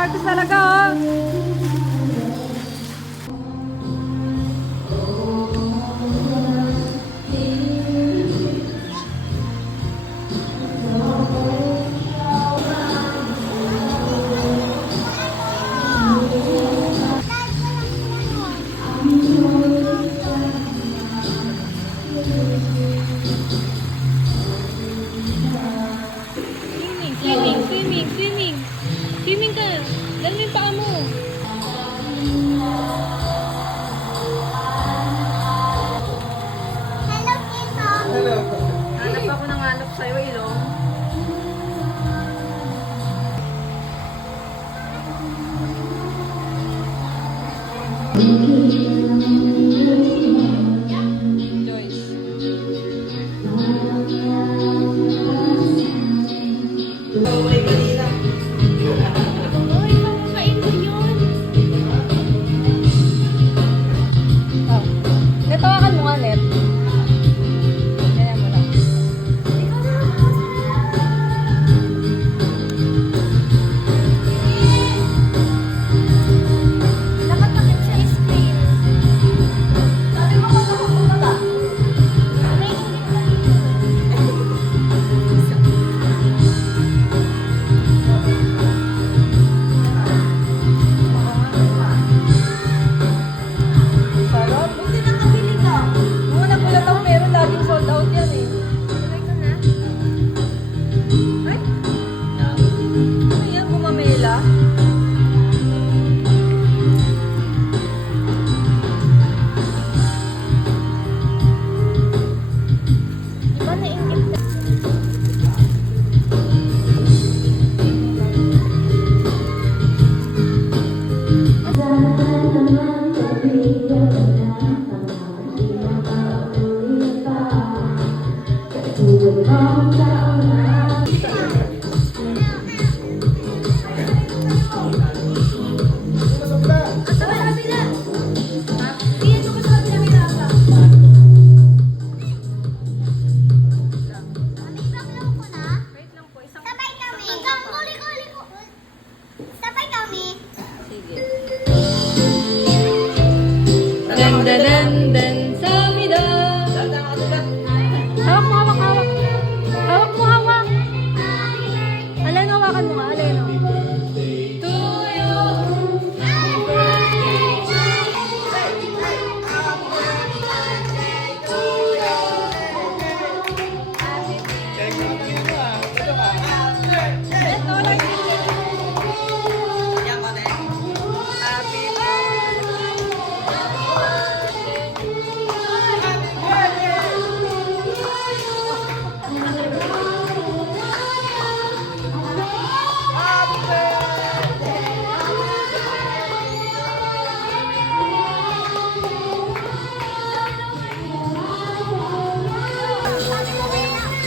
Marcos talaga, oh. Swimming ka. Dali yung paa mo. Hello, Tito. Hello. Hanap ako ng hanap sa'yo, Ilong. Joyce. May kanina. Uy, makakain mo yun. Oh. Natawakan mo nga, Net. Ganyan mo lang. Nakatakit sa screen. Sabi mo kung nakapunta ka. May ingit na dito. Sarap. Buti nakabili ka. Mga nagulat ako, meron laging sold out yan eh. Tuloy ko na. Ay! Ano yan? Gumamela? Iba na ingit na. Sa kabila. Iyan ko sa kabila, Miranda. Amiga, ko na. Wait lang po, isang... Sabay kami. Ikaw, kuli ko. Sabay kami. Sige. Dan dan dan dan samida. Hawak mo, hawak, hawak. Hawak mo, hawak. Alay, hawakan mo nga, alay, no. To you. Ito, like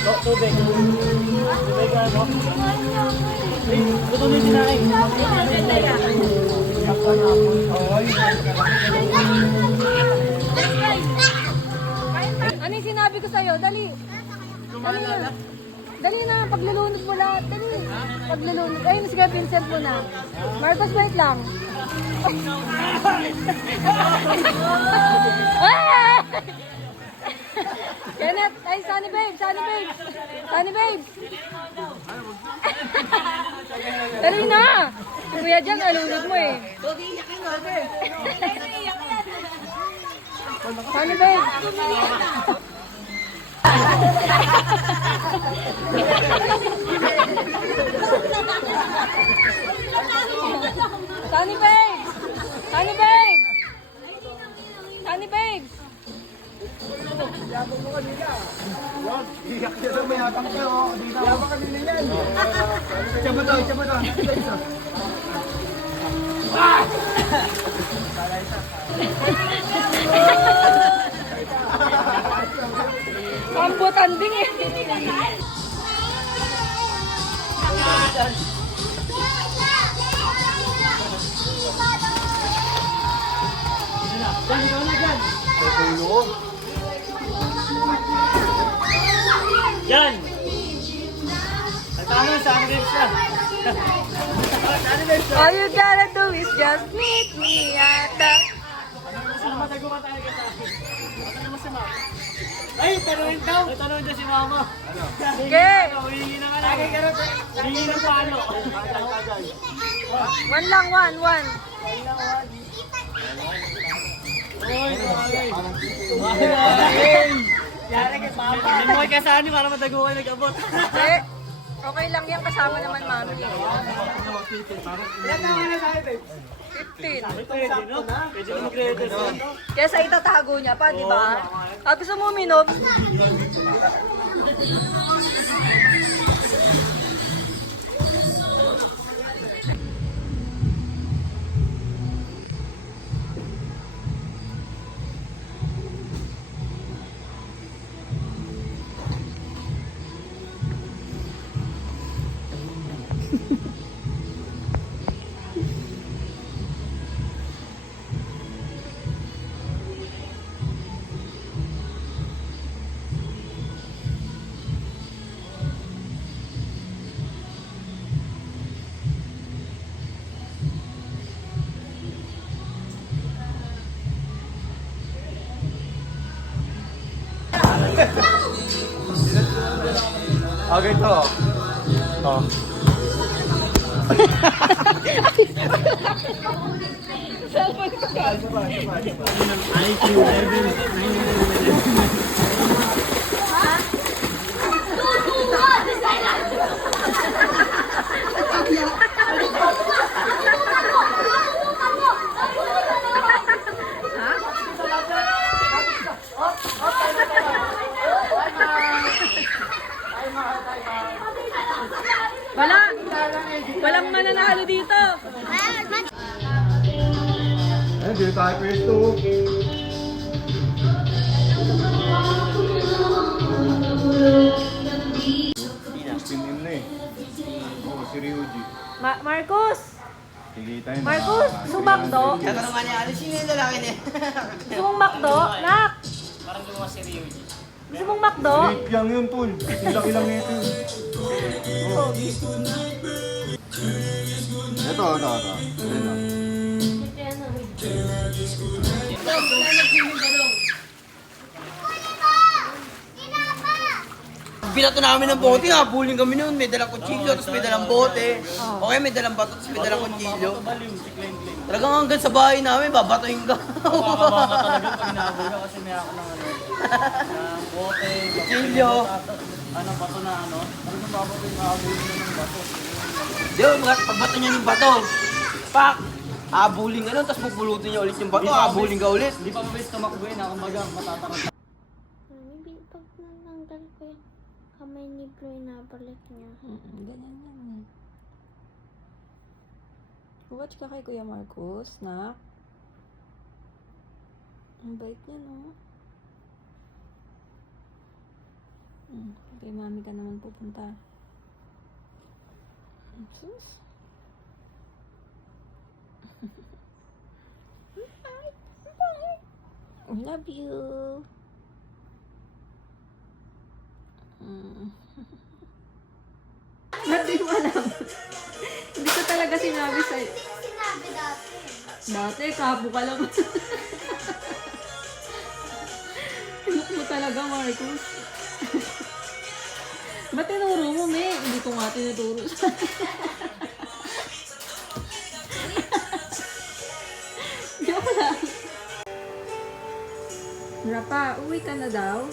Happy Tubig. Tubig ka, no? Ito na yung sinakin. Ano yung sinabi ko sa'yo? Dali. Dali na. Dali na. Paglulunod mo lahat. Dali. Paglulunod. Ayun, sige, Vincent mo na. Marcos, wait lang. Ah! Kenneth, ay, Sunny Babe, Sunny Babe. Sunny Babe. Dali na. Si Kuya dyan, alunod mo eh. Sunny Babe. Sunny Babe. Sunny Babe. Sunny Babe. Yabang mo kanina. Iyak niya daw may hatang ka, oh. Yabang kanina yan. Siya ba to? Siya ba to? Ambot anding eh. Yan! Ang tanong sa Andres na. All you gotta do is just meet me at the... Ay, tanongin daw. Tanongin daw si mama. Sige! Hihingi na ka na. Hihingi ng palo. One lang, one. Yari kay papa. Hindi mo kay kasani para matago kayo nag-abot. Eh, okay lang yan, kasama naman mami. Ilan na nga na sa akin, 15. Pwede no? Pwede mo mag-credit. Kesa itatago niya pa, di ba? Ah, gusto mo uminom? Okay to. Oh. Walang mananalo dito. Ayun, dito tayo pwesto. Pinin na eh. Oo, si Ryuji. Marcos! Sige tayo na. Marcos, gusto mong makdo? Kaya naman niya, alis yung lalaki niya. Gusto mong makdo? Nak! Parang lumas si Ryuji. Gusto mong makdo? Wait lang yun, tol. Laki lang nito. Ito. Ayun na. Binato namin ng bote, habulin kami noon. May dalang kutsilyo, tapos may dalang bote. Okay, may dalang bato, tapos may dalang kutsilyo. Talagang hanggang sa bahay namin, babatuhin ka. Baka talaga pag inaabol ka kasi may ako ng ano, ng bote, Kutsilyo. ano, bato na ano, talagang babato yung maabol mo ng bato. Di ba, pagbato niya ng bato, pak! Habulin ka nun, tapos pupulutin niya ulit yung bato, habulin ka ulit. Hindi pa mabilis tumakbo yun, kumbaga matatarot. Mami, pag natanggal ko yung kamay ni Bloy, nabalik niya. Ganyan yan eh. Watch ka kay Kuya Marcos, nak. Ang bait niya, no? Kay mami ka naman pupunta. Sus. I love you. Ba't di mo alam? Hindi ko talaga sinabi sa'yo. Sinabi dati. Dati, kapo ka lang. Look mo talaga, Marcos. Ba't tinuro mo, me? Hindi ko nga tinuturo sa... Joke lang. Rapa, uwi ka na daw.